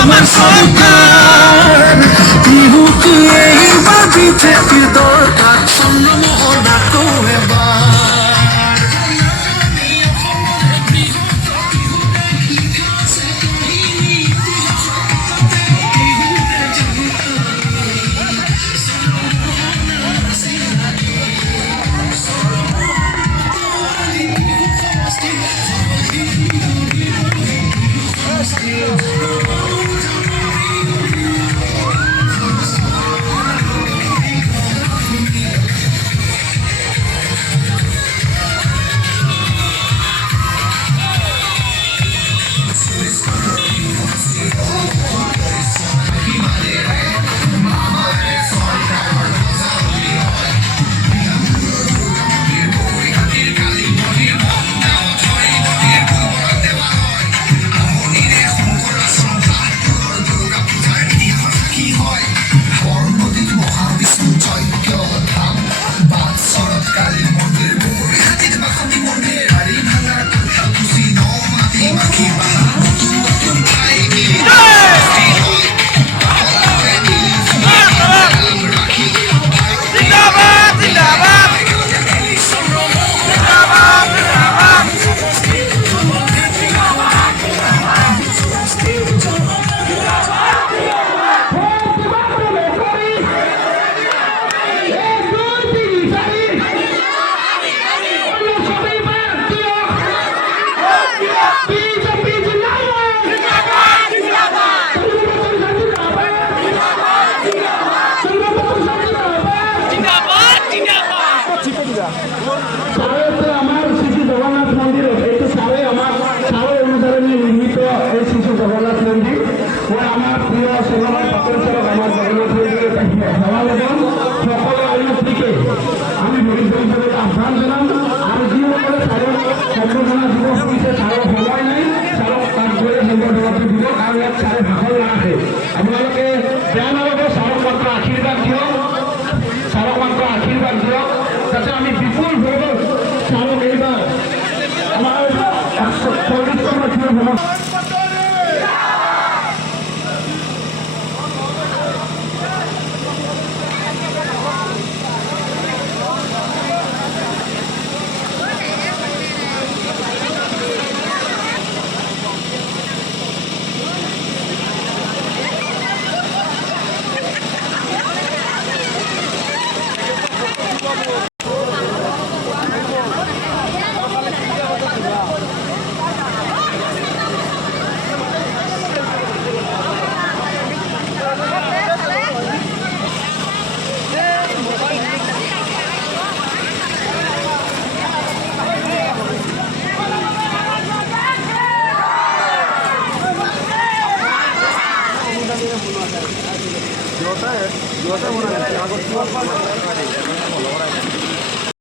আমার সরকার ইহুক এই বাজিতে কি দরকার চন্দ্রমোহনা তো এবার আমার শ্রী জগন্নাথ মন্দির একটু সারে আমার সারে অনুসারণে নির্মিত এই শ্রী জগন্নাথ মন্দির আমার প্রিয় সেনাবাহিনী পরিচালক আমার জগন্নাথ মন্দিরের সমাবেদন সকল আয়োজককে আমি বিশেষভাবে আহ্বান জানান আর যিসকলে সারে সম্বর্ধনা দিবস কৰিছে সাৰৰ সময় নাই সাৰক তাত গৈ সম্বৰ্ধনাটো দিব আৰু ইয়াত সাৰে ভাষণ নাৰাখে আপোনালোকে বেয়া নালাগে সাৰক মাত্ৰ আশীৰ্বাদ দিয়ক সাৰক মাত্ৰ আশীৰ্বাদ দিয়ক যাতে আমি বিপুল ভোটত সাৰক এইবাৰ আমাৰ 140তম ভ্ৰমণ Yo